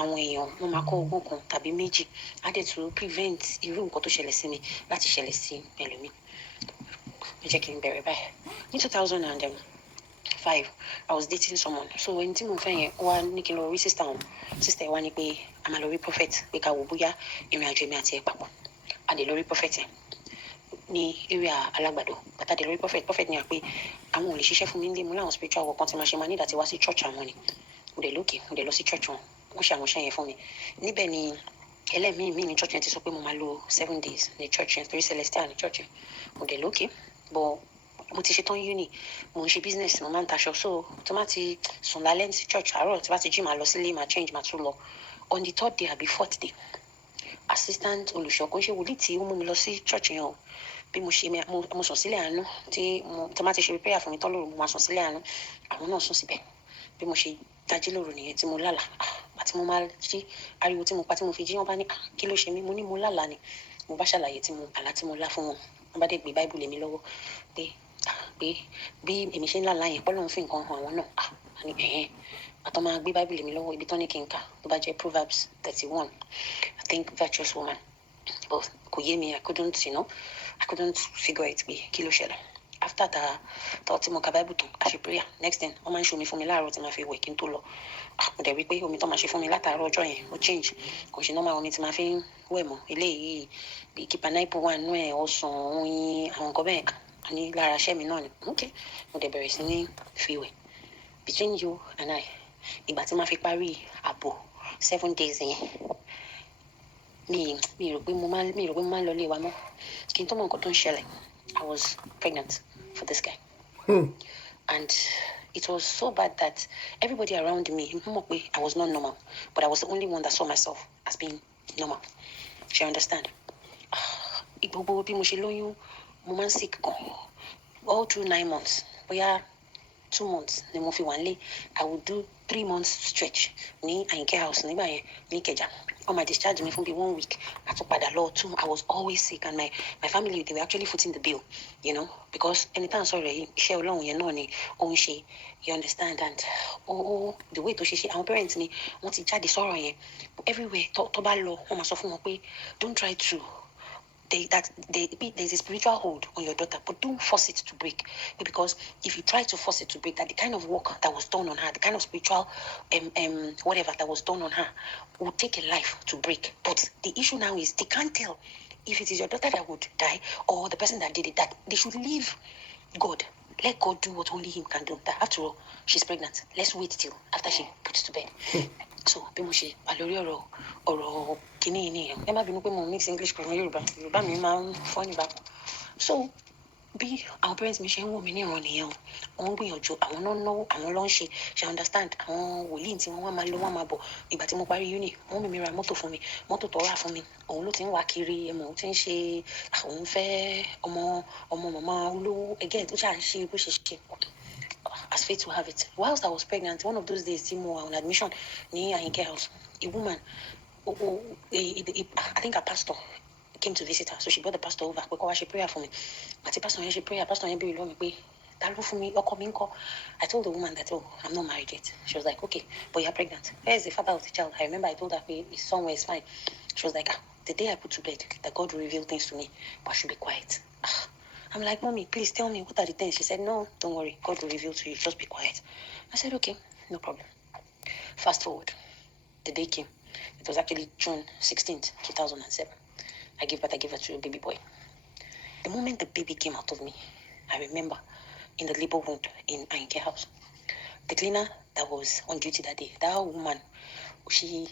àwọn èèyàn wọ́n máa kọ́ ogún kan tàbí méjì á dẹ̀ tún prevent irú nǹkan tó ṣẹlẹ̀ sí mi láti ṣẹlẹ̀ sí ẹlòmíì. Ẹ jẹ́ kí n bẹ̀rẹ̀ báyìí. Ní 2005, I was dating someone. So ẹni tí mo fẹ́ yẹn wá ní kí n lọ rí sister wọn. Sister wá ní pé a máa lọ rí prophet pé ká wò bóyá ìrìn àjò mi àti ẹ̀ papọ̀. A dẹ̀ lọ rí prophet yẹn ní area Alágbàdo. Bàtà dẹ̀ lọ rí prophet ní à pé àwọn ò lè ṣiṣẹ́ fún mi nílé, mo láwọn spiritual work kan tí máa ṣe máa ní ìdàtí wá sí church àwọn ni. Mo dẹ̀ lókè, mo dẹ̀ lọ sí church wọn. Wọ́n ṣe àwọn iṣẹ́ yẹn fún mi. Níbẹ̀ ni ẹlẹ́mìí mi ní church yẹn ti sọ pé mo máa lo 7 days ní church yẹn, 3 celestial ní church yẹn. Mo dẹ̀ lókè, but mo ti ṣetán uni, mo ń ṣe business, mo máa ń taṣọ, so tó má ti sùn lálẹ́ sí church àárọ̀, tí bá ti jí máa lọ sílé, máa change, máa tún lọ. On the 3rd day àbí 4th day, assistant olùṣọ́ kan ṣe wòlíì tí ó mú mi lọ sí church yẹn o. Bí mo ṣe mo sùn sílẹ̀ àánú tí má ti ṣe prayer fún mi tán lóru, mo máa sùn sílẹ̀ àánú. Àwọn náà sùn síbẹ̀. Bí mo ṣe tají lóru nìyẹn tí mo lálàá. Àti mo máa jí ariwo tí mo pa tí mo fi jí, wọ́n bá ní kí ló ṣe mí, mo ní mo lálàá ni. Mo bá ṣàlàyé àlá tí mo lá fún wọn. Wọ́n bá dé gbé Bible lé mi lọ́wọ́ pé bí èmi ṣe ń lálàá yẹn pé Ọlọ́run fi nǹkan hàn àwọn náà. Àní àtọ́ máa gbé Bible lé mi lọ́wọ́ ibi tán ní kí n kà tó bá jẹ́ Proverbs 31. I think virtuous woman. But kò yé mi, I couldn't figure it pé kí ló ṣẹlẹ̀. After tí mo ka Bible tán, a ṣe prayer. Next thing, wọ́n máa ń ṣe omi fún mi láàárọ̀ tí máa fi wẹ̀ kí n tó lọ. Mo dẹ̀ rí pé omi tó máa ṣe fún mi látàárọ̀ ọjọ́ yẹn ó change. Kò ṣe normal omi tí máa fi ń wẹ̀ mọ́. Eléyìí bí kí pineapple wà nínú ẹ̀, ọsàn, oyin, àwọn nǹkan bẹ́ẹ̀ ní lára iṣẹ́ mi náà ni. Okay. Mo dẹ̀ bẹ̀rẹ̀ sí ní fi wẹ̀. Between you and I, ìgbà tí máa fi parí àbọ̀ 7 days yẹn, mi rò pé mo máa ń lọ ilé wa mọ́. Kí n tó mọ nǹkan tó ń ṣẹlẹ̀, I was pregnant for this guy. And it was so bad that everybody around me, I was not normal, but I was the only one that saw myself as being normal. Do you understand? Gbogbo bí mo ṣe lóyún, mo máa ń sick gan. All through 9 months, bóyá 2 months ni mo fi wà nílé. I would do 3 months stretch ní Àyìnkẹ́ house nígbà yẹn ní Ìkẹjà. On my discharge me from 1 week, I took by the law too. I was always sick, and my family, they were actually footing the bill, because anytime sorry, share along own she, you understand, and the way to she our parents me want to chat the sorrow everywhere, talk to law, don't try to. There's a spiritual hold on your daughter, but don't force it to break. Because if you try to force it to break, that the kind of work that was done on her, the kind of spiritual whatever that was done on her, will take a life to break. But the issue now is they can't tell if it is your daughter that would die or the person that did it. That they should leave God. Let God do what only Him can do. That after all, she's pregnant. Let's wait till after she puts to bed. So bí mo ṣe àlórí ọ̀rọ̀ kìíní ni ẹ má bínú pé mo mix English pẹ̀lú Yorùbá mi máa ń fọ́ nígbà kan. So bí àwọn parents mi ṣe ń wò mí ní ìran nìyẹn o, wọ́n ń gbìyànjú, àwọn náà náwó, àwọn ló ń ṣe understand, àwọn wòlíì tí wọ́n máa lọ wọ́n máa bọ̀. Ìgbà tí mo parí uni, wọ́n mi ra mọ́tò fún mi, mọ́tò tó rà fún mi, òun ló ti ń wá kiri, ó ti ń ṣe òun fẹ́ ọmọ màmá olówó ẹgẹ́ tó ṣáà ń ṣe bó ṣe ṣe. As fate will have it, whilst I was pregnant, one of those days, Timo, on admission, near Àyìnkẹ́ house, a woman, I think a pastor, came to visit her. So she brought the pastor over. She prayer for me. But the pastor, she prayer. Pastor, I told the woman that, I'm not married yet. She was like, okay, but you're pregnant. Where's the father of the child? I remember I told her, it's somewhere, it's fine. She was like, the day I put to bed, that God will reveal things to me, but I should be quiet. I'm like, Mommy, please tell me, what are the things? She said, no, don't worry. God will reveal to you. Just be quiet. I said, okay, no problem. Fast forward. The day came. It was actually June 16th, 2007. I gave birth to a baby boy. The moment the baby came out of me, I remember in the labor ward in Àyìnkẹ́ house, the cleaner that was on duty that day, that woman,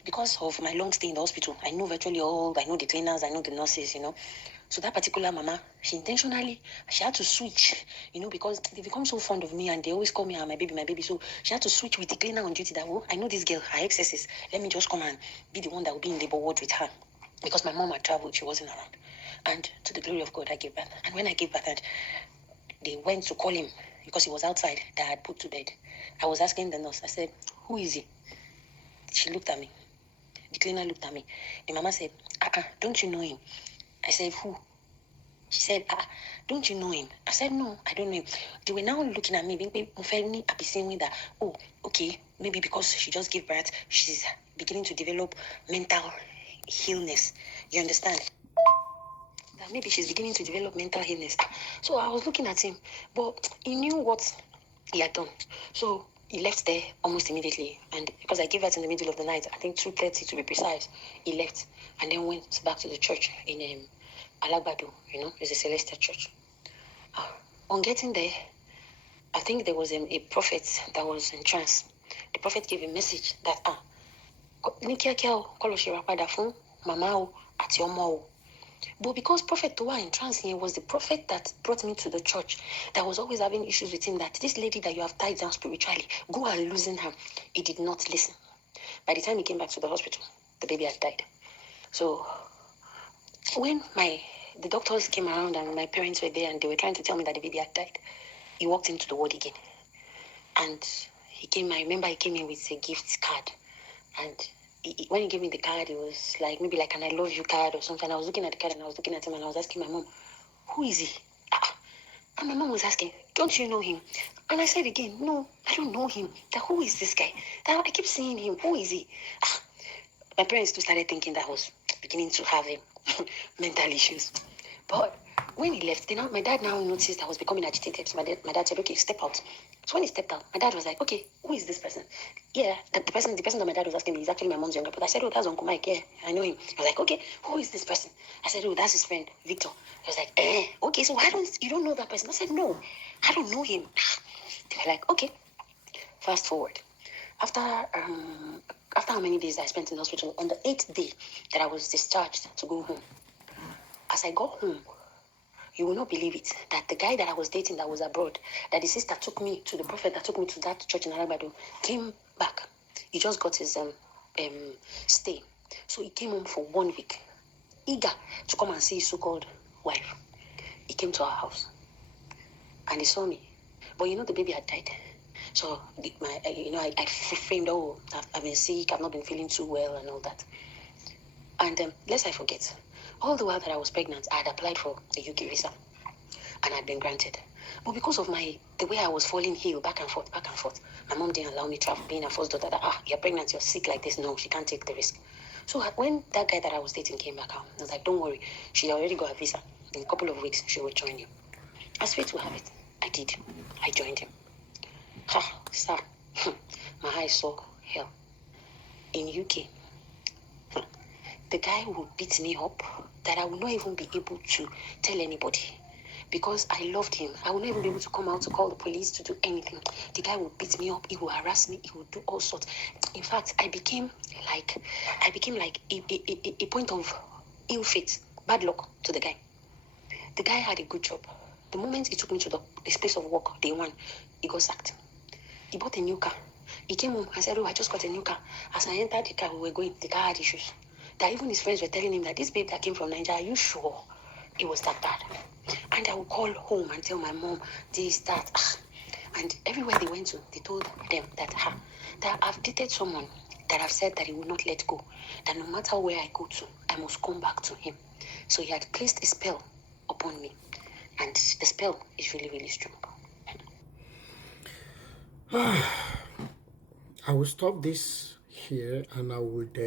because of my long stay in the hospital, I know the cleaners, I know the nurses, So that particular mama, she had to switch, because they become so fond of me and they always call me my baby. So she had to switch with the cleaner on duty that, I know this girl, her excesses. Let me just come and be the one that will be in labor ward with her. Because my mom had traveled, she wasn't around. And to the glory of God, I gave birth. And when I gave birth, they went to call him because he was outside that I had put to bed. I was asking the nurse, I said, who is he? She looked at me. The cleaner looked at me. The mama said, don't you know him? I said, who? She said, don't you know him? I said, no, I don't know him. They were now looking at me, being that, okay, maybe because she just gave birth, she's beginning to develop mental illness. You understand? That maybe she's beginning to develop mental illness. So I was looking at him, but he knew what he had done. So he left there almost immediately. And because I gave birth in the middle of the night, I think 2:30 to be precise, he left and then went back to the church in Alagbado, it's a Celestial church. On getting there, I think there was a prophet that was in trance. The prophet gave a message that mama at your mom. But because prophet Toa in trance here was the prophet that brought me to the church, that was always having issues with him, that this lady that you have tied down spiritually, go and loosen her. He did not listen. By the time he came back to the hospital, the baby had died. So when the doctors came around and my parents were there and they were trying to tell me that the baby had died, he walked into the ward again. And I remember he came in with a gift card. And when he gave me the card, it was maybe like an I love you card or something. I was looking at the card and I was looking at him and I was asking my mom, who is he? And my mom was asking, don't you know him? And I said again, no, I don't know him. Who is this guy? I keep seeing him. Who is he? My parents too started thinking that I was beginning to have mental issues. But when he left, my dad now noticed I was becoming agitated. So my dad said, okay, step out. So when he stepped out, my dad was like, okay, who is this person? Yeah, the person that my dad was asking me is actually my mom's younger brother. I said, oh, that's Uncle Mike. Yeah, I know him. He was like, okay, who is this person? I said, oh, that's his friend, Victor. He was like, okay, so you don't know that person? I said, no, I don't know him. They were like, okay. Fast forward. After how many days I spent in the hospital, on the 8th day that I was discharged to go home, as I got home, you will not believe it, that the guy that I was dating that was abroad, that the sister took me to, the prophet that took me to that church in Alagbado, came back. He just got his stay. So he came home for 1 week, eager to come and see his so-called wife. He came to our house and he saw me. But the baby had died. So I framed, I've been sick, I've not been feeling too well and all that. And lest I forget, all the while that I was pregnant, I had applied for a UK visa and had been granted. But because of the way I was falling ill back and forth, my mom didn't allow me to travel, being a first daughter, that, you're pregnant, you're sick like this. No, she can't take the risk. So when that guy that I was dating came back out, I was like, don't worry, she already got a visa. In a couple of weeks, she will join you. As fate will have it, I did. I joined him. Sir, my eyes saw hell. In UK, the guy would beat me up that I would not even be able to tell anybody because I loved him. I would not even be able to come out to call the police to do anything. The guy would beat me up. He would harass me. He would do all sorts. In fact, I became like a point of ill fate, bad luck to the guy. The guy had a good job. The moment he took me to the space of work, day one, he got sacked. He bought a new car. He came home and said, oh, I just got a new car. As I entered the car, we were going, the car had issues. That even his friends were telling him that this babe that came from Nigeria, are you sure it was that bad? And I would call home and tell my mom this, that. And everywhere they went to, they told them that I've dated someone that I've said that he would not let go. That no matter where I go to, I must come back to him. So he had placed a spell upon me. And the spell is really, really strong. I will stop this here and I would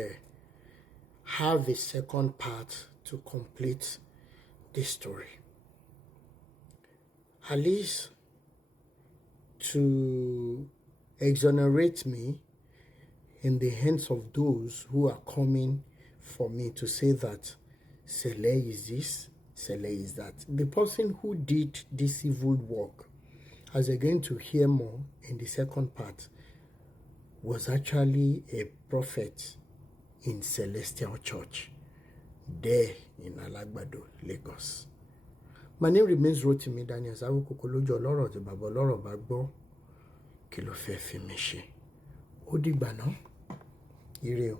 have a second part to complete this story. At least to exonerate me in the hands of those who are coming for me to say that Cele is this, Cele is that. The person who did this evil work, as you're going to hear more in the second part, was actually a prophet in Celestial Church, there in Alagbado, Lagos. My name remains Rotimi Daniel Awokokolojo Ọlọ́rọ̀ tí bàbá ọlọ́rọ̀ bá gbọ́ kí ló fẹ́ fi mí ṣe. Ó dìgbà náà. Ire o.